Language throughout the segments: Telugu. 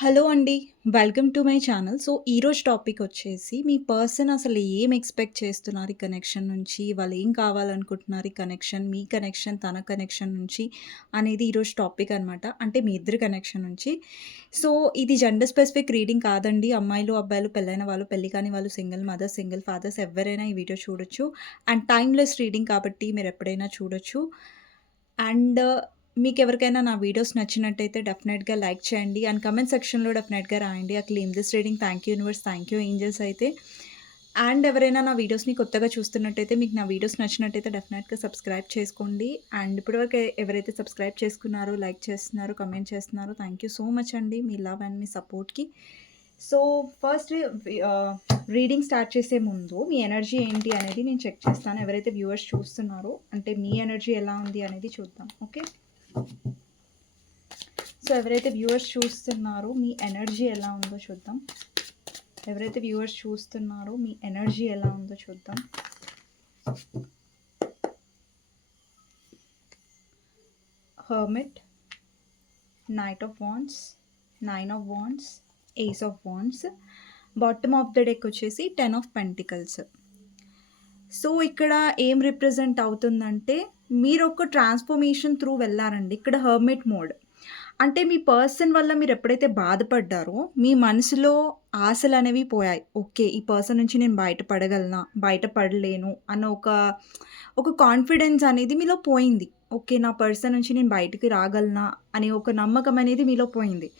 హలో అండి. Welcome to my channel. So, ఈరోజు టాపిక్ వచ్చేసి మీ పర్సన్ అసలు ఏం ఎక్స్‌పెక్ట్ చేస్తున్నారు ఈ కనెక్షన్ నుంచి? వాళ్ళు ఏం కావాలనుకుంటున్నారు ఈ కనెక్షన్, మీ కనెక్షన్, తన కనెక్షన్ నుంచి అనేది ఈరోజు టాపిక్ అనమాట. అంటే మీ ఇద్దరి కనెక్షన్ నుంచి. సో, ఇది జెండర్ స్పెసిఫిక్ రీడింగ్ కాదండి. అమ్మాయిలు, అబ్బాయిలు, పెళ్ళైన వాళ్ళు, పెళ్లి కాని వాళ్ళు, సింగిల్ మదర్స్, సింగిల్ ఫాదర్స్ ఎవ్వరైనా ఈ వీడియో చూడొచ్చు. అండ్ టైమ్‌లెస్ రీడింగ్ కాబట్టి మీరెప్పుడైనా చూడొచ్చు. అండ్ మీకెవరికైనా నా వీడియోస్ నచ్చినట్టయితే డెఫినెట్‌గా లైక్ చేయండి. అండ్ కామెంట్ సెక్షన్‌లో డెఫినెట్‌గా రాయండి. ఆ claim this reading. Thank you universe, thank you angels అయితే. అండ్ ఎవరైనా నా వీడియోస్‌ని కొత్తగా చూస్తున్నట్టయితే, మీకు నా వీడియోస్ నచ్చినట్టయితే డెఫినెట్‌గా సబ్స్క్రైబ్ చేసుకోండి. అండ్ ఇప్పటివరకు ఎవరైతే సబ్స్క్రైబ్ చేసుకున్నారో, లైక్ చేస్తున్నారో, కామెంట్ చేస్తున్నారో థాంక్ యూ సో మచ్ అండి. మీ లవ్ అండ్ మీ సపోర్ట్‌కి. So, first ah, reading start చేసే ముందు మీ ఎనర్జీ ఏంటి అనేది నేను చెక్ చేస్తాను. ఎవరైతే వ్యూవర్స్ చూస్తున్నారో, అంటే మీ ఎనర్జీ ఎలా ఉంది అనేది చూద్దాం. ఓకే. సో, ఎవరైతే వ్యూవర్స్ చూస్తున్నారో మీ ఎనర్జీ ఎలా ఉందో చూద్దాం. ఎవరైతే వ్యూవర్స్ చూస్తున్నారో మీ ఎనర్జీ ఎలా ఉందో చూద్దాం. Hermit, knight of wands, 9 of wands, ace of wands, bottom of the deck వచ్చేసి 10 ఆఫ్ పెంటికల్స్. సో, ఇక్కడ ఏం రిప్రజెంట్ అవుతుందంటే మీరొక ట్రాన్స్‌ఫర్మేషన్ త్రూ వెళ్లారండి. ఇక్కడ హర్మిట్ మోడ్. అంటే మీ పర్సన్ వల్ల మీరెప్పుడైతే బాధపడ్డారో, మీ మనసులో ఆశలనేవి పోయాయి. ఓకే. ఈ పర్సన్ నుంచి నేను బయటపడగలనా? బయటపడలేను అన్న ఒక కాన్ఫిడెన్స్ అనేది మీలో పోయింది. ఓకే. నా పర్సన్ నుంచి నేను బయటికి రాగలనా? అనే ఒక నమ్మకం అనేది మీలో పోయింది.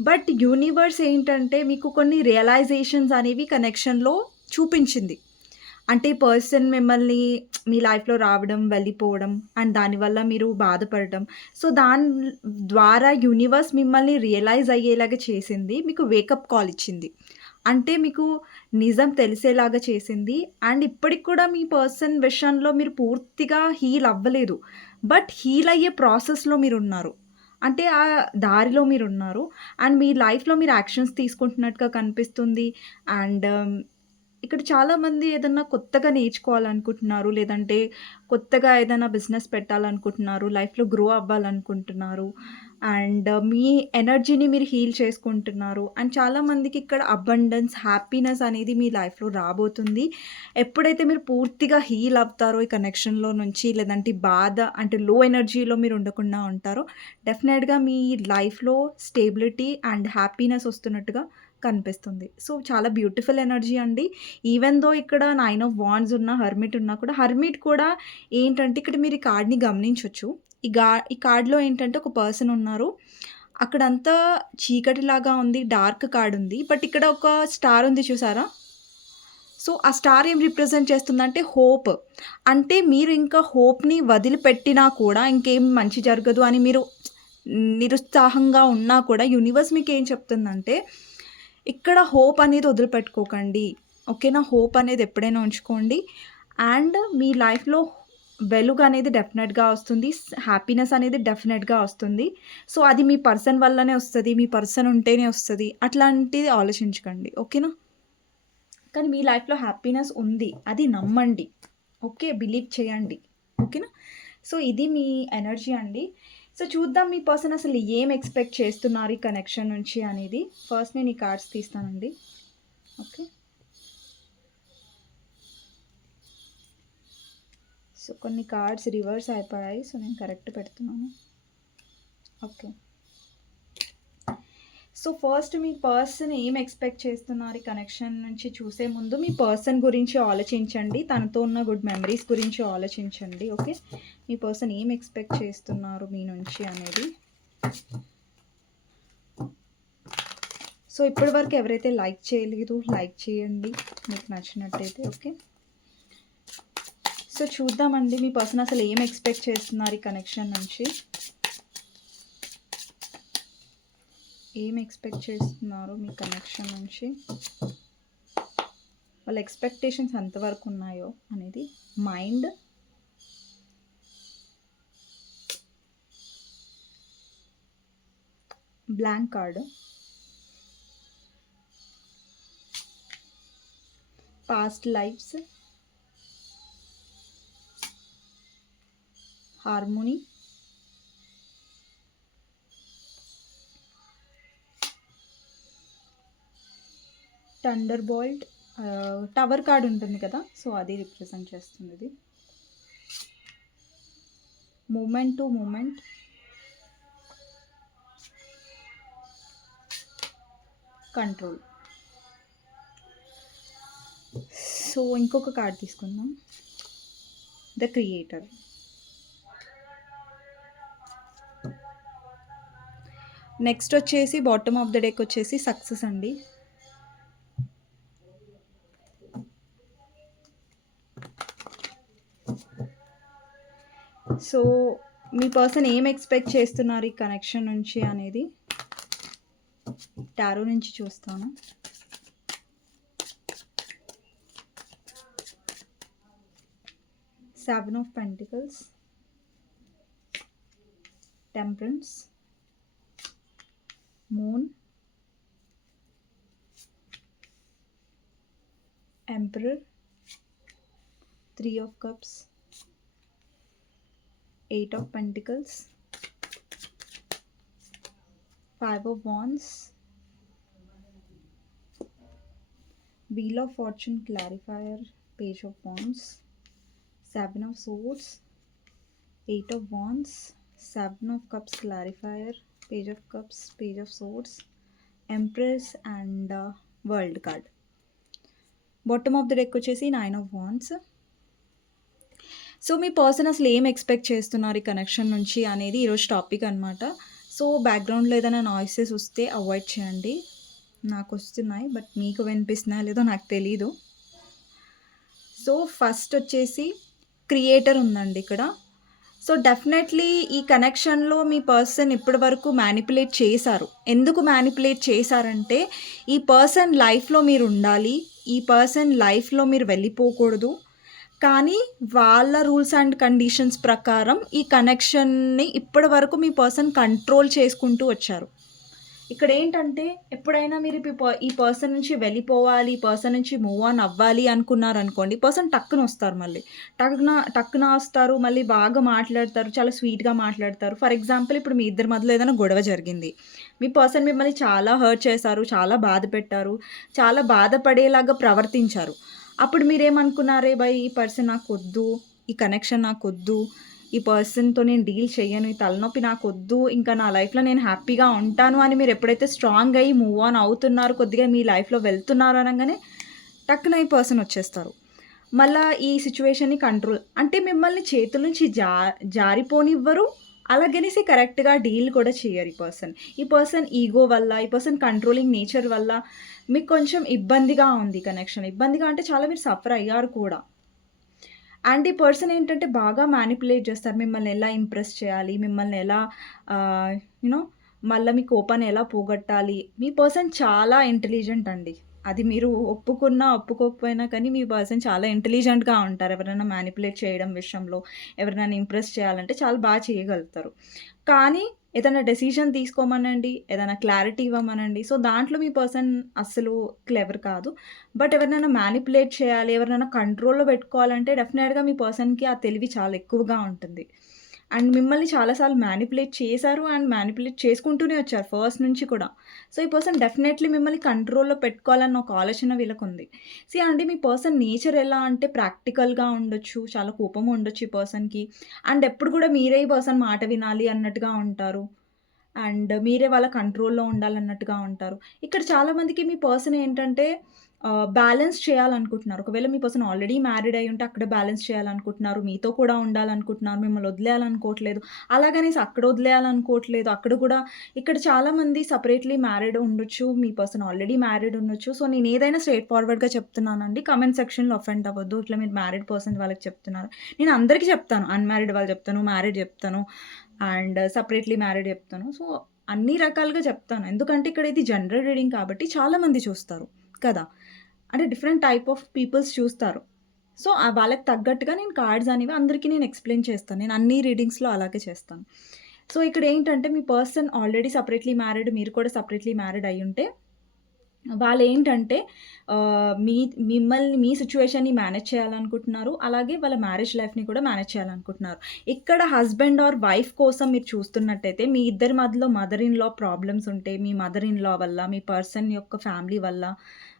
బట్ యూనివర్స్ ఏంటంటే మీకు కొన్ని రియలైజేషన్స్ అనేవి కనెక్షన్‌లో చూపించింది. అంటే ఈ పర్సన్ మిమ్మల్ని మీ లైఫ్‌లో రావడం, వెళ్ళిపోవడం అండ్ దానివల్ల మీరు బాధపడడం. సో, దాని ద్వారా యూనివర్స్ మిమ్మల్ని రియలైజ్ అయ్యేలాగా చేసింది. మీకు వేకప్ కాల్ ఇచ్చింది. అంటే మీకు నిజం తెలిసేలాగా చేసింది. అండ్ ఇప్పటికి కూడా మీ పర్సన్ విషయంలో మీరు పూర్తిగా హీల్ అవ్వలేదు. బట్ హీల్ అయ్యే ప్రాసెస్‌లో మీరున్నారు. అంటే ఆ దారిలో మీరున్నారు. అండ్ మీ లైఫ్‌లో మీరు యాక్షన్స్ తీసుకుంటున్నట్టుగా కనిపిస్తుంది. అండ్ ఇక్కడ చాలామంది ఏదన్నా కొత్తగా నేర్చుకోవాలనుకుంటున్నారు. లేదంటే కొత్తగా ఏదైనా బిజినెస్ పెట్టాలనుకుంటున్నారు. లైఫ్‌లో గ్రో అవ్వాలనుకుంటున్నారు. అండ్ మీ ఎనర్జీని మీరు హీల్ చేసుకుంటున్నారు. అండ్ చాలామందికి ఇక్కడ అబండెన్స్, హ్యాపీనెస్ అనేది మీ లైఫ్‌లో రాబోతుంది. ఎప్పుడైతే మీరు పూర్తిగా హీల్ అవుతారో ఈ కనెక్షన్‌లో నుంచి, లేదంటే బాధ అంటే లో ఎనర్జీలో మీరు ఉండకుండా ఉంటారో, డెఫినెట్‌గా మీ లైఫ్‌లో స్టేబిలిటీ అండ్ హ్యాపీనెస్ వస్తున్నట్టుగా కనిపిస్తుంది. సో, చాలా బ్యూటిఫుల్ ఎనర్జీ అండి. ఈవెన్ దో ఇక్కడ 9 ఆఫ్ వాండ్స్ ఉన్న హర్మిట్ ఉన్నా కూడా, హర్మిట్ కూడా ఏంటంటే ఇక్కడ మీరు ఈ కార్డ్‌ని గమనించొచ్చు. ఈ కార్డ్‌లో ఏంటంటే ఒక పర్సన్ ఉన్నారు. అక్కడంతా చీకటిలాగా ఉంది. డార్క్ కార్డ్ ఉంది. బట్ ఇక్కడ ఒక స్టార్ ఉంది చూసారా? సో, ఆ స్టార్ ఏం రిప్రజెంట్ చేస్తుందంటే హోప్. అంటే మీరు ఇంకా హోప్‌ని వదిలిపెట్టినా కూడా ఇంకేం మంచి జరగదు అని మీరు నిరుత్సాహంగా ఉన్నా కూడా యూనివర్స్ మీకేం చెప్తుందంటే, ఇక్కడ హోప్ అనేది వదిలిపెట్టుకోకండి. ఓకేనా? హోప్ అనేది ఎప్పుడైనా ఉంచుకోండి. అండ్ మీ లైఫ్‌లో వెలుగనేది డెఫినెట్‌గా వస్తుంది. హ్యాపీనెస్ అనేది డెఫినెట్‌గా వస్తుంది. సో, అది మీ పర్సన్ వల్లనే వస్తది. మీ పర్సన్ ఉంటేనే వస్తది. అట్లాంటిది ఆలోచించకండి. ఓకేనా? కానీ మీ లైఫ్‌లో హ్యాపీనెస్ ఉంది. అది నమ్మండి. ఓకే. బిలీవ్ చేయండి. ఓకేనా? సో, ఇది మీ ఎనర్జీ అండి. సో, చూద్దాం మీ పర్సన్ అసలు ఏం ఎక్స్‌పెక్ట్ చేస్తున్నారు ఈ కనెక్షన్ నుంచి అనేది. ఫస్ట్ నేను ఈ కార్డ్స్ తీస్తానండి. ఓకే. సో, కొన్ని కార్డ్స్ రివర్స్ అయిపోయాయి. సో, నేను కరెక్ట్ పెడుతున్నాను. ఓకే. సో, ఫస్ట్ మీ పర్సన్ ఏం ఎక్స్‌పెక్ట్ చేస్తున్నారు ఈ కనెక్షన్ నుంచి చూసే ముందు మీ పర్సన్ గురించి ఆలోచించండి. తనతో ఉన్న గుడ్ మెమరీస్ గురించి ఆలోచించండి. ఓకే. మీ పర్సన్ ఏం ఎక్స్‌పెక్ట్ చేస్తున్నారు మీ నుంచి అనేది. సో, ఇప్పటి వరకు ఎవరైతే లైక్ చేయలేదు లైక్ చేయండి మీకు నచ్చినట్టయితే. ఓకే. సో, చూద్దామండి మీ పర్సన్ అసలు ఏం ఎక్స్‌పెక్ట్ చేస్తున్నారు ఈ కనెక్షన్ నుంచి. ఏం ఎక్స్‌పెక్ట్ చేస్తున్నారు మీ కనెక్షన్ నుంచి. వాళ్ళ ఎక్స్‌పెక్టేషన్స్ ఎంతవరకు ఉన్నాయో అనేది. Mind, blank card, past lifes, harmony, thunderbolt tower card ఉంటుంది కదా, సో అది రిప్రజెంట్ చేస్తుంది ఇది. Moment to moment, control. So ఇంకొక కార్డ్ తీసుకుందాం, ద క్రియేటర్. నెక్స్ట్ వచ్చేసి బాటమ్ ఆఫ్ ద డెక్ వచ్చేసి సక్సెస్ అండి. సో మీ పర్సన్ ఏం ఎక్స్పెక్ట్ చేస్తున్నారు ఈ కనెక్షన్ నుంచి అనేది టారో నుంచి చూస్తాను. Seven of pentacles, temperance, moon, emperor, three of cups, eight of pentacles, five of wands, wheel of fortune clarifier, page of wands, seven of swords, eight of wands, seven of cups clarifier, page of cups, page of swords, empress and world card. Bottom of the deck వచ్చేసి నైన్ ఆఫ్ వాండ్స్. సో మీ పర్సన్ అసలు ఏం ఎక్స్పెక్ట్ చేస్తున్నారు ఈ కనెక్షన్ నుంచి అనేది ఈరోజు టాపిక్ అనమాట. సో బ్యాక్గ్రౌండ్లో ఏదైనా నాయిసెస్ వస్తే అవాయిడ్ చేయండి. నాకు వస్తున్నాయి, బట్ మీకు వినిపిస్తున్నాయో లేదో నాకు తెలీదు. సో ఫస్ట్ వచ్చేసి క్రియేటర్ ఉందండి ఇక్కడ. సో డెఫినెట్లీ ఈ కనెక్షన్లో మీ పర్సన్ ఇప్పటి వరకు మ్యానిపులేట్ చేశారు. ఎందుకు మ్యానిపులేట్ చేశారంటే ఈ పర్సన్ లైఫ్లో మీరు ఉండాలి, ఈ పర్సన్ లైఫ్లో మీరు వెళ్ళిపోకూడదు, కానీ వాళ్ళ రూల్స్ అండ్ కండిషన్స్ ప్రకారం ఈ కనెక్షన్ని ఇప్పటి వరకు మీ పర్సన్ కంట్రోల్ చేసుకుంటూ వచ్చారు. ఇక్కడ ఏంటంటే ఎప్పుడైనా మీరు ఈ పర్సన్ నుంచి వెళ్ళిపోవాలి, ఈ పర్సన్ నుంచి మూవ్ ఆన్ అవ్వాలి అనుకున్నారనుకోండి, పర్సన్ టక్కున వస్తారు, మళ్ళీ టక్కున వస్తారు, మళ్ళీ బాగా మాట్లాడతారు, చాలా స్వీట్గా మాట్లాడతారు. ఫర్ ఎగ్జాంపుల్ ఇప్పుడు మీ ఇద్దరి మధ్యలో ఏదైనా గొడవ జరిగింది, మీ పర్సన్ మిమ్మల్ని చాలా హర్ట్ చేశారు, చాలా బాధ పెట్టారు, చాలా బాధపడేలాగా ప్రవర్తించారు. అప్పుడు మీరేమనుకున్నారే, బై ఈ పర్సన్ నాకు వద్దు, ఈ కనెక్షన్ నాకు వద్దు, ఈ పర్సన్తో నేను డీల్ చేయను, ఈ తలనొప్పి నాకు వద్దు, ఇంకా నా లైఫ్లో నేను హ్యాపీగా ఉంటాను అని మీరు ఎప్పుడైతే స్ట్రాంగ్ అయ్యి మూవ్ ఆన్ అవుతున్నారు, కొద్దిగా మీ లైఫ్లో వెళ్తున్నారు అనగానే టక్కున ఈ పర్సన్ వచ్చేస్తారు. మళ్ళీ ఈ సిచ్యువేషన్ని కంట్రోల్ అంటే మిమ్మల్ని చేతుల నుంచి జారిపోనివ్వరు, అలాగనేసి కరెక్ట్గా డీల్ కూడా చేయరు ఈ పర్సన్ ఈగో వల్ల, ఈ పర్సన్ కంట్రోలింగ్ నేచర్ వల్ల మీకు కొంచెం ఇబ్బందిగా ఉంది కనెక్షన్. ఇబ్బందిగా అంటే చాలా మీరు సఫర్ అయ్యారు కూడా. అండ్ ఈ పర్సన్ ఏంటంటే బాగా మ్యానిపులేట్ చేస్తారు, మిమ్మల్ని ఎలా ఇంప్రెస్ చేయాలి, మిమ్మల్ని ఎలా యూనో మళ్ళీ మీ కోపాన్ని ఎలా పోగొట్టాలి. మీ పర్సన్ చాలా ఇంటెలిజెంట్ అండి, అది మీరు ఒప్పుకున్నా ఒప్పుకోకపోయినా కానీ మీ పర్సన్ చాలా ఇంటెలిజెంట్గా ఉంటారు. ఎవరైనా మ్యానిపులేట్ చేయడం విషయంలో, ఎవరైనా ఇంప్రెస్ చేయాలంటే చాలా బాగా చేయగలుగుతారు. కానీ ఏదైనా డెసిషన్ తీసుకోమనండి, ఏదైనా క్లారిటీ ఇవ్వమనండి, సో దాంట్లో మీ పర్సన్ అస్సలు క్లెవర్ కాదు. బట్ ఎవరినైనా మ్యానిపులేట్ చేయాలి, ఎవరినైనా కంట్రోల్లో పెట్టుకోవాలంటే డెఫినెట్గా మీ పర్సన్కి ఆ తెలివి చాలా ఎక్కువగా ఉంటుంది. అండ్ మిమ్మల్ని చాలాసార్లు మ్యానిపులేట్ చేశారు అండ్ మ్యానిపులేట్ చేసుకుంటూనే వచ్చారు ఫస్ట్ నుంచి కూడా. సో ఈ పర్సన్ డెఫినెట్లీ మిమ్మల్ని కంట్రోల్లో పెట్టుకోవాలన్న ఒక ఆలోచన వీళ్ళకు ఉంది. అండి మీ పర్సన్ నేచర్ ఎలా అంటే ప్రాక్టికల్గా ఉండొచ్చు, చాలా కోపం ఉండొచ్చు ఈ పర్సన్కి. అండ్ ఎప్పుడు కూడా మీరే ఈ పర్సన్ మాట వినాలి అన్నట్టుగా ఉంటారు, అండ్ మీరే వాళ్ళ కంట్రోల్లో ఉండాలన్నట్టుగా ఉంటారు. ఇక్కడ చాలామందికి మీ పర్సన్ ఏంటంటే బ్యాలెన్స్ చేయాలనుకుంటున్నారు. ఒకవేళ మీ పర్సన్ ఆల్రెడీ మ్యారీడ్ అయ్యి ఉంటే అక్కడ బ్యాలెన్స్ చేయాలనుకుంటున్నారు, మీతో కూడా ఉండాలనుకుంటున్నారు, మిమ్మల్ని వదిలేయాలనుకోవట్లేదు. అలాగనేసి అక్కడ వదిలేయాలనుకోవట్లేదు, అక్కడ కూడా. ఇక్కడ చాలామంది సపరేట్లీ మ్యారీడ్ ఉండొచ్చు, మీ పర్సన్ ఆల్రెడీ మ్యారీడ్ ఉండొచ్చు. సో నేను ఏదైనా స్ట్రెయిట్ ఫార్వర్డ్గా చెప్తున్నానండి, కామెంట్ సెక్షన్లో అఫెండ్ అవ్వద్దు. ఇట్లా మీరు మ్యారీడ్ పర్సన్ వాళ్ళకి చెప్తున్నారు, నేను అందరికీ చెప్తాను, అన్మ్యారీడ్ వాళ్ళు చెప్తాను, మ్యారీడ్ చెప్తాను, అండ్ సపరేట్లీ మ్యారీడ్ చెప్తాను. సో అన్ని రకాలుగా చెప్తాను, ఎందుకంటే ఇక్కడ ఇది జనరల్ రీడింగ్ కాబట్టి చాలామంది చూస్తారు కదా, అంటే డిఫరెంట్ టైప్ ఆఫ్ పీపుల్స్ చూస్తారు. సో వాళ్ళకి తగ్గట్టుగా నేను కార్డ్స్ అనేవి అందరికీ నేను ఎక్స్ప్లెయిన్ చేస్తాను, నేను అన్ని రీడింగ్స్లో అలాగే చేస్తాను. సో ఇక్కడ ఏంటంటే మీ పర్సన్ ఆల్రెడీ సపరేట్లీ మ్యారీడ్, మీరు కూడా సపరేట్లీ మ్యారీడ్ అయ్యి ఉంటే వాళ్ళేంటంటే మిమ్మల్ని మీ సిచ్యువేషన్‌ని మేనేజ్ చేయాలనుకుంటున్నారు, అలాగే వాళ్ళ మ్యారేజ్ లైఫ్‌ని కూడా మేనేజ్ చేయాలనుకుంటున్నారు. ఇక్కడ హస్బెండ్ ఆర్ వైఫ్ కోసం మీరు చూస్తున్నట్టయితే మీ ఇద్దరి మధ్యలో మదర్ ఇన్ లా ప్రాబ్లమ్స్ ఉంటే, మీ మదర్ ఇన్ లా వల్ల, మీ పర్సన్ యొక్క ఫ్యామిలీ వల్ల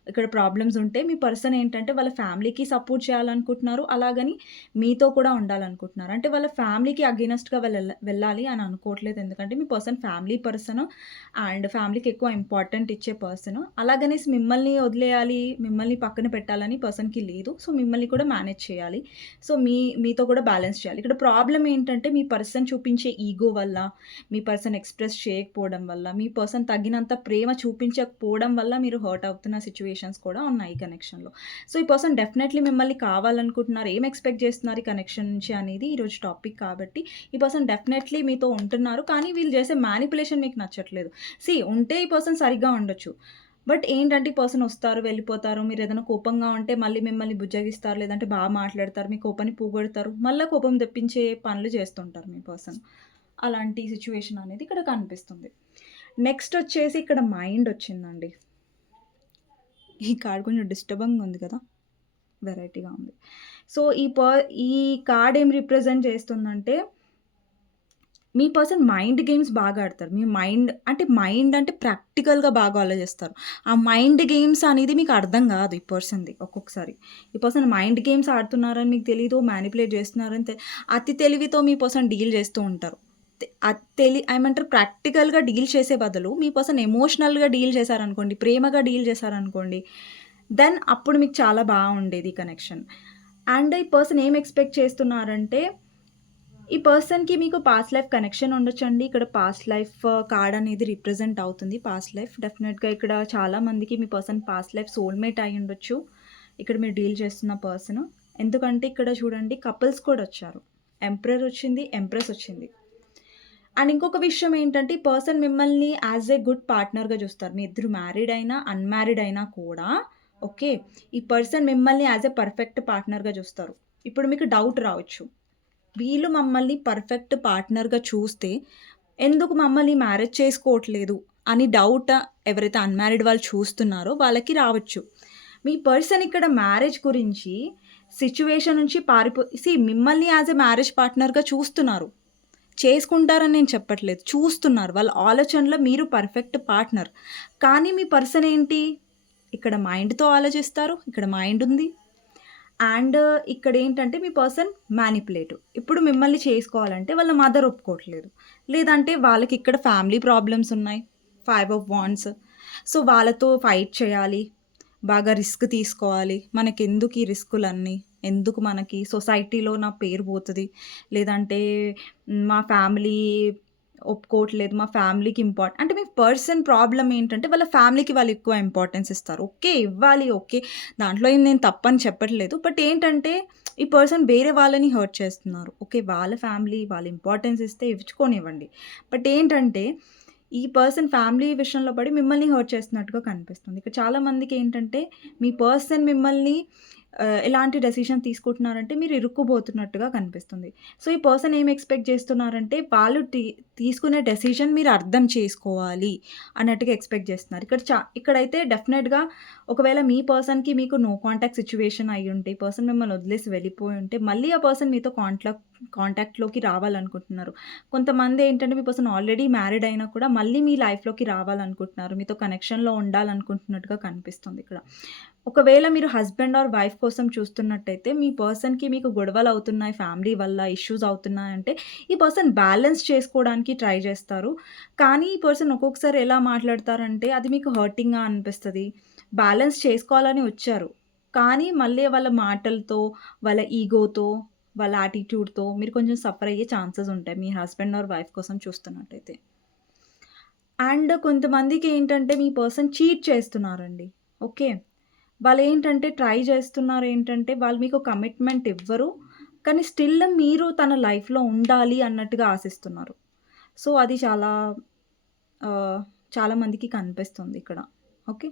ఇక్కడ ప్రాబ్లమ్స్ ఉంటే మీ పర్సన్ ఏంటంటే వాళ్ళ ఫ్యామిలీకి సపోర్ట్ చేయాలనుకుంటున్నారు. అలాగని మీతో కూడా ఉండాలనుకుంటున్నారు. అంటే వాళ్ళ ఫ్యామిలీకి అగెయినెస్ట్‌గా వెళ్ళాలి అని అనుకోవట్లేదు. ఎందుకంటే మీ పర్సన్ ఫ్యామిలీ పర్సన్ అండ్ ఫ్యామిలీకి ఎక్కువ ఇంపార్టెంట్ ఇచ్చే పర్సన్. అలాగనేసి మిమ్మల్ని వదిలేయాలి, మిమ్మల్ని పక్కన పెట్టాలని పర్సన్‌కి లేదు. సో, మిమ్మల్ని కూడా మేనేజ్ చేయాలి. సో, మీతో కూడా బ్యాలెన్స్ చేయాలి. ఇక్కడ ప్రాబ్లమ్ ఏంటంటే మీ పర్సన్ చూపించే ఈగో వల్ల, మీ పర్సన్ ఎక్స్‌ప్రెస్ చేయకపోవడం వల్ల, మీ పర్సన్ తగినంత ప్రేమ చూపించకపోవడం వల్ల మీరు హర్ట్ అవుతున్న సిట్యుయేషన్స్ కూడా ఉన్నాయి ఈ కనెక్షన్‌లో. సో, ఈ పర్సన్ డెఫినైట్‌లీ మిమ్మల్ని కావాలనుకుంటున్నారు. ఏం ఎక్స్‌పెక్ట్ చేస్తున్నారు ఈ కనెక్షన్ నుంచి అనేది ఈరోజు టాపిక్ కాబట్టి, ఈ పర్సన్ డెఫినైట్‌లీ మీతో ఉంటున్నారు. కానీ వీళ్ళు చేసే మ్యానిప్యులేషన్ మీకు నచ్చట్లేదు. ఉంటే ఈ పర్సన్ సరిగ్గా ఉండొచ్చు. బట్ ఏంటంటే ఈ పర్సన్ వస్తారు, వెళ్ళిపోతారు. మీరేదైనా కోపంగా ఉంటే మళ్ళీ మిమ్మల్ని బుజ్జగిస్తారు. లేదంటే మాట్లాడతారు. మీ కోపాన్ని పోగొడతారు. మళ్ళా కోపం తెప్పించే పనులు చేస్తుంటారు మీ పర్సన్. అలాంటి సిట్యుయేషన్ అనేది ఇక్కడ కనిపిస్తుంది. నెక్స్ట్ వచ్చేసి ఇక్కడ మైండ్ వచ్చిందండి. ఈ కార్డ్ కొంచెం డిస్టర్బింగ్‌గా ఉంది కదా! వెరైటీగా ఉంది. సో, ఈ కార్డ్ ఏం రిప్రజెంట్ చేస్తుందంటే, మీ పర్సన్ మైండ్ గేమ్స్ బాగా ఆడతారు. మీ మైండ్ అంటే ప్రాక్టికల్‌గా బాగా ఆలోచిస్తారు. ఆ మైండ్ గేమ్స్ అనేది మీకు అర్థం కాదు ఈ పర్సన్‌ది ఒక్కొక్కసారి. ఈ పర్సన్ మైండ్ గేమ్స్ ఆడుతున్నారని మీకు తెలీదు. మ్యానిప్యులేట్ చేస్తున్నారని అతి తెలివితో మీ పర్సన్ డీల్ చేస్తూ ఉంటారు. ఏమంటారు, ప్రాక్టికల్‌గా డీల్ చేసే బదులు మీ పర్సన్ ఎమోషనల్‌గా డీల్ చేశారనుకోండి, ప్రేమగా డీల్ చేశారనుకోండి, దెన్ అప్పుడు మీకు చాలా బాగుండేది కనెక్షన్. అండ్ ఈ పర్సన్ ఏం ఎక్స్‌పెక్ట్ చేస్తున్నారంటే, ఈ పర్సన్‌కి మీకు పాస్ట్ లైఫ్ కనెక్షన్ ఉండొచ్చండి. ఇక్కడ పాస్ట్ లైఫ్ కార్డ్ అనేది రిప్రజెంట్ అవుతుంది. పాస్ట్ లైఫ్ డెఫినిట్‌గా ఇక్కడ చాలా మందికి మీ పర్సన్ పాస్ట్ లైఫ్ సోల్‌మేట్ అయ్యుండొచ్చు. ఇక్కడ మీరు డీల్ చేస్తున్న పర్సన్. ఎందుకంటే ఇక్కడ చూడండి కపుల్స్ కూడా వచ్చారు. ఎంపరర్ వచ్చింది, ఎంప్రెస్ వచ్చింది. అండ్ ఇంకొక విషయం ఏంటంటే, ఈ పర్సన్ మిమ్మల్ని యాజ్ ఎ గుడ్ పార్ట్నర్‌గా చూస్తారు. మీ ఇద్దరు మ్యారీడ్ అయినా, అన్‌మ్యారీడ్ అయినా కూడా ఓకే. ఈ పర్సన్ మిమ్మల్ని యాజ్ ఎ పర్ఫెక్ట్ పార్ట్నర్‌గా చూస్తారు. ఇప్పుడు మీకు డౌట్ రావచ్చు. వీళ్ళు మమ్మల్ని పర్ఫెక్ట్ పార్ట్నర్‌గా చూస్తే, ఎందుకు మమ్మల్ని మ్యారేజ్ చేసుకోవట్లేదు అని డౌట్ ఎవరైతే అన్‌మ్యారీడ్ వాళ్ళు చూస్తున్నారో వాళ్ళకి రావచ్చు. మీ పర్సన్ ఇక్కడ మ్యారేజ్ గురించి సిట్యుయేషన్ నుంచి మిమ్మల్ని యాజ్ ఎ మ్యారేజ్ పార్ట్నర్‌గా చూస్తున్నారు. చేసుకుంటారని నేను చెప్పట్లేదు. చూస్తున్నారు. వాళ్ళ ఆలోచనలో మీరు పర్ఫెక్ట్ పార్ట్నర్. కానీ మీ పర్సన్ ఏంటి? ఇక్కడ మైండ్‌తో ఆలోచిస్తారు. ఇక్కడ మైండ్ ఉంది. అండ్ ఇక్కడేంటంటే మీ పర్సన్ మ్యానిప్యులేటివ్. ఇప్పుడు మిమ్మల్ని చేసుకోవాలంటే వాళ్ళ మదర్ ఒప్పుకోవట్లేదు. లేదంటే వాళ్ళకిక్కడ ఫ్యామిలీ ప్రాబ్లమ్స్ ఉన్నాయి. 5 ఆఫ్ వాండ్స్. సో, వాళ్ళతో ఫైట్ చేయాలి. బాగా రిస్క్ తీసుకోవాలి. మనకెందుకు ఈ రిస్కులన్నీ? ఎందుకు మనకి సొసైటీలో నా పేరు పోతది. లేదంటే మా ఫ్యామిలీ ఒప్పుకోవట్లేదు. మా ఫ్యామిలీకి అంటే మీ పర్సన్ ప్రాబ్లమ్ ఏంటంటే వాళ్ళ ఫ్యామిలీకి వాళ్ళు ఎక్కువ ఇంపార్టెన్స్ ఇస్తారు. ఓకే. ఇవ్వాలి. ఓకే. దాంట్లో ఏం నేను తప్పని చెప్పట్లేదు. బట్ ఏంటంటే ఈ పర్సన్ వేరే వాళ్ళని హర్ట్ చేస్తున్నారు. ఓకే. వాళ్ళ ఫ్యామిలీ వాళ్ళు ఇంపార్టెన్స్ ఇస్తే ఇచ్చుకోనివ్వండి. బట్ ఏంటంటే ఈ పర్సన్ ఫ్యామిలీ విషయంలో పడి మిమ్మల్ని హర్ట్ చేస్తున్నట్టుగా కనిపిస్తుంది. ఇక్కడ చాలా మందికి ఏంటంటే మీ పర్సన్ మిమ్మల్ని ఎలాంటి డెసిషన్ తీసుకుంటున్నారంటే మీరు ఇరుక్కుబోతున్నట్టుగా కనిపిస్తుంది. సో, ఈ పర్సన్ ఏం ఎక్స్‌పెక్ట్ చేస్తున్నారంటే వాళ్ళు తీసుకునే డెసిషన్ మీరు అర్థం చేసుకోవాలి అన్నట్టుగా ఎక్స్‌పెక్ట్ చేస్తున్నారు. ఇక్కడైతే డెఫినెట్‌గా ఒకవేళ మీ పర్సన్‌కి మీకు నో కాంటాక్ట్ సిట్యుయేషన్ అయ్యుంటే, ఈ పర్సన్ మిమ్మల్ని వదిలేసి వెళ్ళిపోయి ఉంటే, మళ్ళీ ఆ పర్సన్ మీతో కాంటాక్ట్‌లోకి రావాలనుకుంటున్నారు. కొంతమంది ఏంటంటే మీ పర్సన్ ఆల్రెడీ మ్యారీడ్ అయినా కూడా మళ్ళీ మీ లైఫ్‌లోకి రావాలనుకుంటున్నారు. మీతో కనెక్షన్‌లో ఉండాలనుకుంటున్నట్టుగా కనిపిస్తుంది ఇక్కడ. ఒకవేళ మీరు హస్బెండ్ ఆర్ వైఫ్ కోసం చూస్తున్నట్టయితే మీ పర్సన్‌కి మీకు గొడవలు అవుతున్నాయి ఫ్యామిలీ వల్ల, ఇష్యూస్ అవుతున్నాయంటే ఈ పర్సన్ బ్యాలెన్స్ చేసుకోవడానికి ట్రై చేస్తారు. కానీ ఈ పర్సన్ ఒక్కొక్కసారి ఎలా మాట్లాడతారంటే అది మీకు హర్టింగ్‌గా అనిపిస్తది. బ్యాలెన్స్ చేసుకోవాలని వచ్చారు. కానీ మళ్ళీ వాళ్ళ మాటలతో, వాళ్ళ ఈగోతో, వాళ్ళ యాటిట్యూడ్‌తో మీరు కొంచెం సఫర్ అయ్యే ఛాన్సెస్ ఉంటాయి. మీ హస్బెండ్ ఆర్ వైఫ్ కోసం చూస్తున్నట్టయితే. అండ్ కొంతమందికి ఏంటంటే మీ పర్సన్ చీట్ చేస్తున్నారండి. ఓకే. వాళ్ళేంటంటే ట్రై చేస్తున్నారేంటంటే వాళ్ళు మీకు కమిట్మెంట్ ఇవ్వరు. కానీ స్టిల్ మీరు తన లైఫ్‌లో ఉండాలి అన్నట్టుగా ఆశిస్తున్నారు. సో, అది ఆహ్, చాలా మందికి కనిపిస్తుంది ఇక్కడ. ఓకే.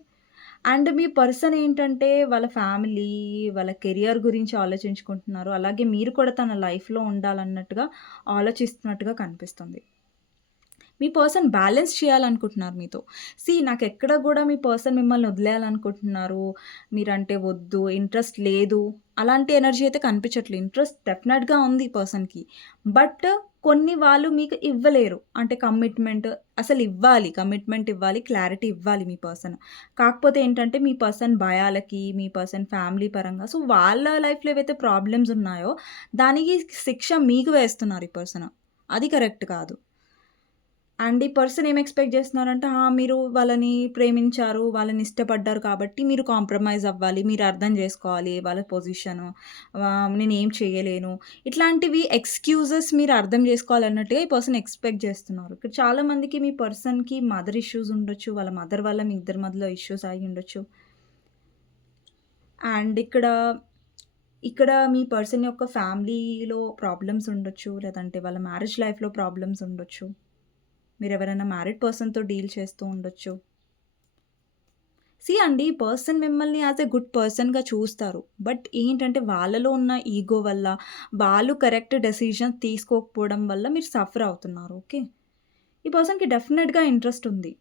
అండ్ మీ పర్సన్ ఏంటంటే వాళ్ళ ఫ్యామిలీ, వాళ్ళ కెరియర్ గురించి ఆలోచించుకుంటున్నారు. అలాగే మీరు కూడా తన లైఫ్‌లో ఉండాలన్నట్టుగా ఆలోచిస్తున్నట్టుగా కనిపిస్తుంది. మీ పర్సన్ బ్యాలెన్స్ చేయాలనుకుంటున్నారు మీతో. నాకెక్కడ గూడా మీ పర్సన్ మిమ్మల్ని వదిలేయాలనుకుంటున్నారు. మీరంటే వద్దు, ఇంట్రెస్ట్ లేదు. అలాంటి ఎనర్జీ అయితే కనిపించట్లేదు. ఇంట్రెస్ట్ డెఫినెట్‌గా ఉంది ఈ పర్సన్‌కి. బట్ కొన్ని వాళ్ళు మీకు ఇవ్వలేరు. అంటే కమిట్మెంట్ అసలివ్వాలి. కమిట్మెంట్ ఇవ్వాలి. క్లారిటీ ఇవ్వాలి మీ పర్సన్. కాకపోతే ఏంటంటే మీ పర్సన్ భయాలకి, మీ పర్సన్ ఫ్యామిలీ పరంగా సో, వాళ్ళ లైఫ్‌లో ఏవైతే ప్రాబ్లమ్స్ ఉన్నాయో దానికి శిక్ష మీకు వేస్తున్నారు ఈ పర్సన్. అది కరెక్ట్ కాదు. అండ్ ఈ పర్సన్ ఏం ఎక్స్‌పెక్ట్ జేస్తున్నారంటే, మీరు వాళ్ళని ప్రేమించారు, వాళ్ళని ఇష్టపడ్డారు కాబట్టి మీరు కాంప్రమైజ్ అవ్వాలి. మీరు అర్థం జేసుకోవాలి వాళ్ళ పొజిషను. నేనేం చేయలేను. ఇట్లాంటివి ఎక్స్‌క్యూజెస్ మీరు అర్థం జేసుకోవాలన్నట్టుగా ఈ పర్సన్ ఎక్స్‌పెక్ట్ జేస్తున్నారు. ఇక్కడ చాలా మందికి మీ పర్సన్‌కి మదర్ ఇష్యూస్ ఉండొచ్చు. వాళ్ళ మదర్ వల్ల మీ ఇద్దరి మధ్యలో ఇష్యూస్ అయ్యుండొచ్చు. అండ్ ఇక్కడ మీ పర్సన్ యొక్క ఫ్యామిలీలో ప్రాబ్లమ్స్ ఉండొచ్చు. లేదంటే వాళ్ళ మ్యారేజ్ లైఫ్‌లో ప్రాబ్లమ్స్ ఉండొచ్చు. మీరెవరైనా మ్యారీడ్ పర్సన్‌తో డీల్ చేస్తూ ఉండొచ్చు. అండి పర్సన్ మిమ్మల్ని యాస్ ఎ గుడ్ పర్సన్‌గా చూస్తారు. బట్ ఏంటంటే వాళ్ళలో ఉన్న ఈగో వల్ల, వాళ్ళు కరెక్ట్ డెసిషన్ తీసుకోకపోవడం వల్ల మీరు సఫర్ అవుతున్నారు. ఓకే. ఈ పర్సన్‌కి డెఫినిట్‌గా ఇంట్రెస్ట్ ఉంది.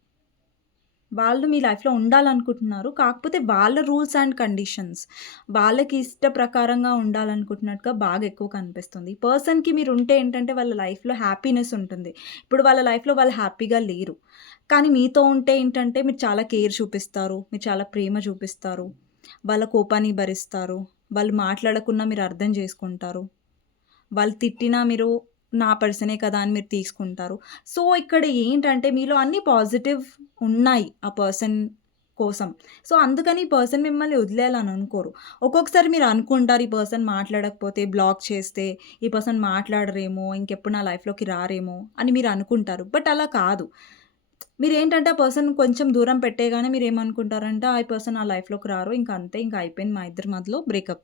వాళ్ళు మీ లైఫ్‌లో ఉండాలనుకుంటున్నారు. కాకపోతే వాళ్ళ రూల్స్ అండ్ కండిషన్స్ వాళ్ళకి ఇష్ట ప్రకారంగా ఉండాలనుకుంటున్నట్టుగా బాగా ఎక్కువ కనిపిస్తుంది. ఈ పర్సన్‌కి మీరుంటే ఏంటంటే వాళ్ళ లైఫ్‌లో హ్యాపీనెస్ ఉంటుంది. ఇప్పుడు వాళ్ళ లైఫ్‌లో వాళ్ళు హ్యాపీగా లేరు. కానీ మీతో ఉంటే ఏంటంటే మీరు చాలా కేర్ చూపిస్తారు. మీరు చాలా ప్రేమ చూపిస్తారు. వాళ్ళ కోపాన్ని భరిస్తారు. వాళ్ళు మాట్లాడకున్నా మీరు అర్థం చేసుకుంటారు. వాళ్ళు తిట్టినా మీరు నా పర్సనే కదా అని మీరు తీసుకుంటారు. సో, ఇక్కడ ఏంటంటే మీలో అన్నీ పాజిటివ్ ఉన్నాయి ఆ పర్సన్ కోసం. సో, అందుకని ఈ పర్సన్ మిమ్మల్ని వదిలేయాలని అనుకోరు. ఒక్కొక్కసారి మీరు అనుకుంటారు ఈ పర్సన్ మాట్లాడకపోతే, బ్లాక్ చేస్తే ఈ పర్సన్ మాట్లాడరేమో, ఇంకెప్పుడు నా లైఫ్‌లోకి రారేమో అని మీరు అనుకుంటారు. బట్ అలా కాదు. మీరేంటంటే ఆ పర్సన్ కొంచెం దూరం పెట్టేయగానే మీరేమనుకుంటారంటే, ఈ పర్సన్ నా లైఫ్‌లోకి రారు. ఇంక అంతే ఇంక అయిపోయింది మా ఇద్దరి మధ్యలో బ్రేకప్.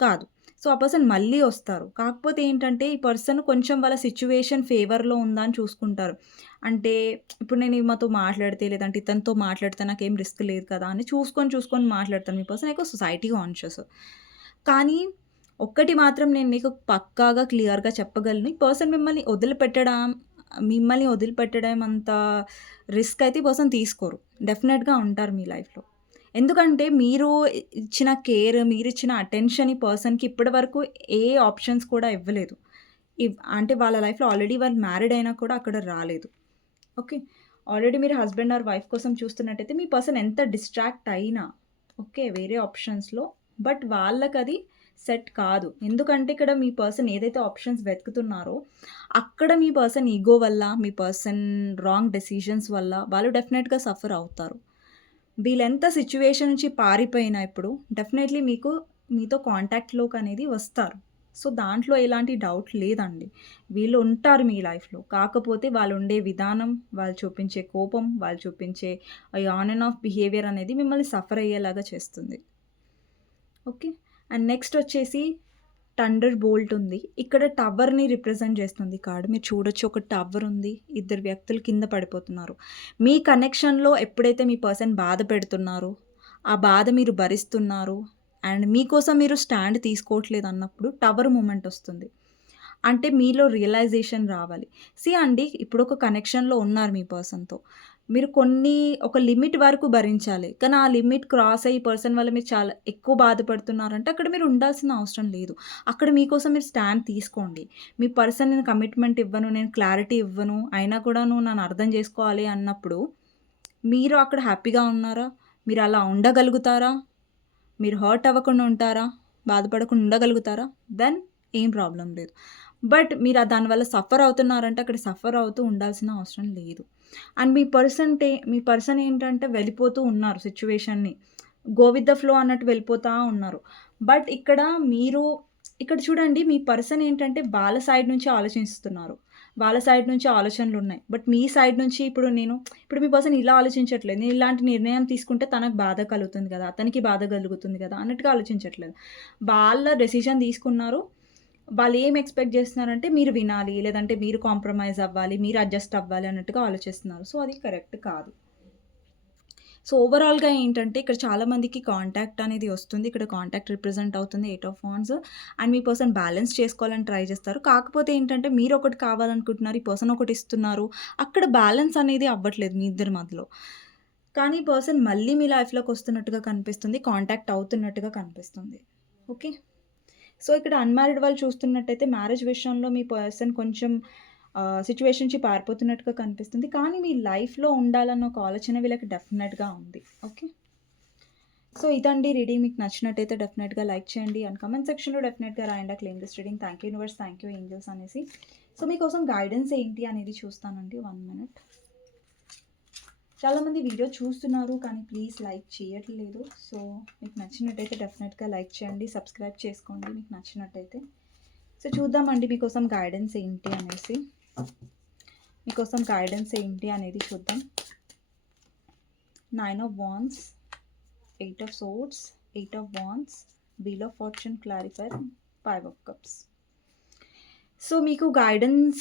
కాదు. సో, ఆ పర్సన్ మళ్ళీ ఒస్తారు. కాకపోతే ఏంటంటే, ఈ పర్సన్ కొంచెం వాళ్ళ సిట్యుయేషన్ ఫేవర్‌లో ఉందా అని చూసుకుంటారు. అంటే ఇప్పుడు నేను ఈమెతో మాట్లాడితే, లేదంటే ఇతనితో మాట్లాడితే నాకేం రిస్క్ లేదు కదా! అని చూసుకొని మాట్లాడతారు. మీ పర్సన్ ఎక్కువ సొసైటీ కాన్షియస్. కానీ ఒక్కటి మాత్రం నేను మీకు పక్కాగా క్లియర్‌గా చెప్పగలను. ఈ పర్సన్ మిమ్మల్ని వదిలిపెట్టడం అంత రిస్క్ అయితే ఈ పర్సన్ తీసుకోరు. డెఫినెట్‌గా ఉంటారు మీ లైఫ్‌లో. ఎందుకంటే మీరు ఇచ్చిన కేర్, మీరిచ్చిన అటెన్షన్ ఈ పర్సన్‌కి ఇప్పటి వరకు ఏ ఆప్షన్స్ కూడా ఇవ్వలేదు. అంటే వాళ్ళ లైఫ్‌లో ఆల్రెడీ వాళ్ళు మ్యారీడ్ అయినా కూడా అక్కడ రాలేదు. ఓకే. ఆల్రెడీ మీరు హస్బెండ్ ఆర్ వైఫ్ కోసం చూస్తున్నట్టయితే మీ పర్సన్ ఎంత డిస్ట్రాక్ట్ అయినా ఓకే. వేరే ఆప్షన్స్‌లో బట్ వాళ్ళకది సెట్ కాదు. ఎందుకంటే ఇక్కడ మీ పర్సన్ ఏదైతే ఆప్షన్స్ వెతుకుతున్నారో అక్కడ మీ పర్సన్ ఇగో వల్ల, మీ పర్సన్ రాంగ్ డెసిషన్స్ వల్ల వాళ్ళు డెఫినెట్‌గా సఫర్ అవుతారు. వీళ్ళెంత సిట్యుయేషన్ నుంచి పారిపోయినా ఇప్పుడు డెఫినైట్‌లీ మీతో కాంటాక్ట్‌లోకనేది వస్తారు. సో, దాంట్లో ఎలాంటి డౌట్ లేదండి. వీళ్ళు ఉంటారు మీ లైఫ్‌లో. కాకపోతే వాళ్ళుండే విధానం, వాళ్ళు చూపించే కోపం, వాళ్ళు చూపించే ఈ ఆన్ అండ్ ఆఫ్ బిహేవియర్ అనేది మిమ్మల్ని సఫర్ అయ్యేలాగా చేస్తుంది. ఓకే. అండ్ నెక్స్ట్ వచ్చేసి థండర్ బోల్ట్ ఉంది. ఇక్కడ టవర్‌ని రిప్రజెంట్ చేస్తుంది కార్డ్. మీరు చూడొచ్చు ఒక టవర్ ఉంది. ఇద్దరు వ్యక్తులు కింద పడిపోతున్నారు. మీ కనెక్షన్‌లో ఎప్పుడైతే మీ పర్సన్ బాధ పెడుతున్నారో, ఆ బాధ మీరు భరిస్తున్నారు అండ్ మీకోసం మీరు స్టాండ్ తీసుకోవట్లేదు అన్నప్పుడు టవర్ మూమెంట్ వస్తుంది. అంటే మీలో రియలైజేషన్ రావాలి. అండి ఇప్పుడు ఒక కనెక్షన్‌లో ఉన్నారు మీ పర్సన్‌తో. మీరు ఒక లిమిట్ వరకు భరించాలి. కానీ ఆ లిమిట్ క్రాస్ అయ్యి పర్సన్ వల్ల మీరు చాలా ఎక్కువ బాధపడుతున్నారంటే అక్కడ మీరు ఉండాల్సిన అవసరం లేదు. అక్కడ మీకోసం మీరు స్టాండ్ తీసుకోండి. మీ పర్సన్ నేను కమిట్మెంట్ ఇవ్వను, నేను క్లారిటీ ఇవ్వను, అయినా కూడా నువ్వు నన్ను అర్థం చేసుకోవాలి అన్నప్పుడు మీరు అక్కడ హ్యాపీగా ఉన్నారా? మీరు అలా ఉండగలుగుతారా? మీరు హర్ట్ అవ్వకుండా ఉంటారా? బాధపడకుండా ఉండగలుగుతారా? దెన్ ఏం ప్రాబ్లమ్ లేదు. బట్ మీరు దానివల్ల సఫర్ అవుతున్నారంటే అక్కడ సఫర్ అవుతూ ఉండాల్సిన అవసరం లేదు. అండ్ మీ పర్సన్ ఏంటంటే వెళ్ళిపోతూ ఉన్నారు సిట్యుయేషన్‌ని. గో విత్ ద ఫ్లో అన్నట్టు వెళ్ళిపోతా ఉన్నారు. బట్ ఇక్కడ చూడండి మీ పర్సన్ ఏంటంటే వాళ్ళ సైడ్ నుంచి ఆలోచిస్తున్నారు. వాళ్ళ సైడ్ నుంచి ఆలోచనలున్నాయి. బట్ మీ సైడ్ నుంచి ఇప్పుడు మీ పర్సన్ ఇలా ఆలోచించట్లేదు. నేను ఇలాంటి నిర్ణయం తీసుకుంటే తనకు బాధ కలుగుతుంది గదా! అతనికి బాధ కలుగుతుంది గదా! అన్నట్టుగా ఆలోచించట్లేదు. వాళ్ళ డెసిషన్ తీసుకున్నారు. వాళ్ళేం ఎక్స్‌పెక్ట్ జేస్తున్నారంటే మీరు వినాలి, లేదంటే మీరు కాంప్రమైజ్ అవ్వాలి, మీరు అడ్జస్ట్ అవ్వాలి అన్నట్టుగా ఆలోచిస్తున్నారు. సో, అది కరెక్ట్ కాదు. సో, ఓవరాల్‌గా ఏంటంటే ఇక్కడ చాలా మందికి కాంటాక్ట్ అనేది వస్తుంది. ఇక్కడ కాంటాక్ట్ రిప్రజెంట్ అవుతుంది 8 of wands and me person balance చేసుకోవాలని ట్రై చేస్తారు. కాకపోతే ఏంటంటే మీరొకటి కావాలనుకుంటున్నారు, ఈ పర్సన్ ఒకటి ఇస్తున్నారు. అక్కడ బ్యాలెన్స్ అనేది అవ్వట్లేదు మీ ఇద్దరి మధ్యలో. కానీ ఈ పర్సన్ మళ్ళీ మీ లైఫ్‌లోకి వస్తున్నట్టుగా కనిపిస్తుంది. కాంటాక్ట్ అవుతున్నట్టుగా కనిపిస్తుంది. ఓకే. సో, ఇక్కడ అన్‌మ్యారిడ్ వాళ్ళు చూస్తున్నట్టయితే మ్యారేజ్ విషయంలో మీ పర్సన్ కొంచెం సిట్యుయేషన్ నుంచి పారిపోతున్నట్టుగా కనిపిస్తుంది. కానీ మీ లైఫ్‌లో ఉండాలన్న ఒక ఆలోచన వీళ్ళకి డెఫినెట్‌గా ఉంది. ఓకే. సో, ఇదండి రీడింగ్. మీకు నచ్చినట్టయితే డెఫినెట్‌గా లైక్ చేయండి అండ్ కామెంట్ సెక్షన్‌లో డెఫినెట్‌గా రాయండి claim this reading. Thank you universe, thank you angels అనేసి. సో, మీకోసం గైడెన్స్ ఏంటి అనేది చూస్తానండి. 1 మినిట్. చాలామంది వీడియో చూస్తున్నారు కానీ ప్లీజ్ లైక్ చేయట్లేదు. సో, మీకు నచ్చినట్టయితే డెఫినెట్‌గా లైక్ చేయండి. సబ్స్క్రైబ్ చేసుకోండి మీకు నచ్చినట్టయితే. సో, చూద్దామండి మీకోసం గైడెన్స్ ఏంటి అనేసి. మీకోసం గైడెన్స్ ఏంటి అనేది చూద్దాం. 9 of wands, 8 of swords, 8 of wands, wheel of fortune clarifier, 5 of cups. So, మీకు గైడెన్స్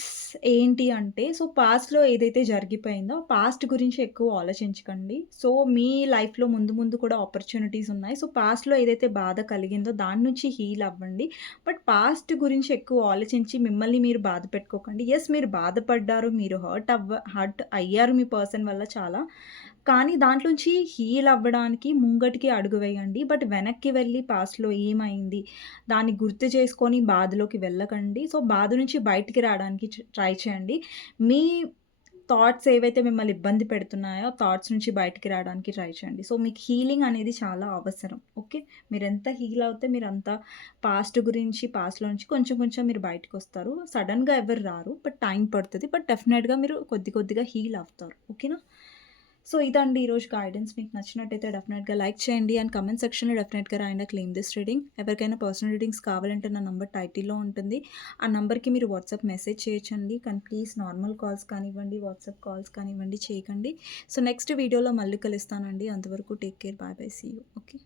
ఏంటి అంటే, సో, పాస్ట్‌లో ఏదైతే జరిగిపోయిందో, పాస్ట్ గురించి ఎక్కువ ఆలోచించకండి. సో, మీ లైఫ్‌లో ముందు ముందు కూడా ఆపర్చునిటీస్ ఉన్నాయి. సో, పాస్ట్‌లో ఏదైతే బాధ కలిగిందో దాని నుంచి హీల్ అవ్వండి. బట్ పాస్ట్ గురించి ఎక్కువ ఆలోచించి మిమ్మల్ని మీరు బాధ పెట్టుకోకండి. యెస్, మీరు బాధపడ్డారు. మీరు హర్ట్ అయ్యారు మీ పర్సన్ వల్ల చాలా. కానీ దాంట్లోంచి హీల్ అవ్వడానికి ముంగటికి అడుగు వేయండి. బట్ వెనక్కి వెళ్ళి పాస్ట్‌లో ఏమైంది, దాన్ని గుర్తు చేసుకొని బాధలోకి వెళ్ళకండి. సో, బాధ నుంచి బయటికి రావడానికి ట్రై చేయండి. మీ థాట్స్ ఏవైతే మిమ్మల్ని ఇబ్బంది పెడుతున్నాయో, థాట్స్ నుంచి బయటికి రావడానికి ట్రై చేయండి. సో, మీకు హీలింగ్ అనేది చాలా అవసరం. ఓకే. మీరెంత హీల్ అవుతే మీరంత పాస్ట్ గురించి, పాస్ట్‌లో నుంచి కొంచెం కొంచెం మీరు బయటకొస్తారు. సడెన్‌గా ఎవరు రారు. బట్ టైం పడతది. బట్ డెఫినెట్‌గా మీరు కొద్ది కొద్దిగా హీల్ అవుతారు. ఓకేనా? సో, ఇదండి ఈరోజు గైడెన్స్. మీకు నచ్చినట్టయితే డెఫినెట్‌గా లైక్ చేయండి అండ్ కామెంట్ సెక్షన్‌లో డెఫినెట్‌గా రాయండి క్లెయిమ్ దిస్ రీడింగ్. ఎవరికైనా పర్సనల్ రీడింగ్స్ కావాలంటే నా నంబర్ టైటిల్‌లో ఉంటుంది. ఆ నంబర్‌కి మీరు వాట్సాప్ మెసేజ్ చేయొచ్చండి. కానీ ప్లీజ్ నార్మల్ కాల్స్ కానివ్వండి, వాట్సాప్ కాల్స్ కానివ్వండి చేయకండి. సో, నెక్స్ట్ వీడియోలో మళ్ళీ కలుస్తానండి. అంతవరకు take care. Bye bye. See you. Okay.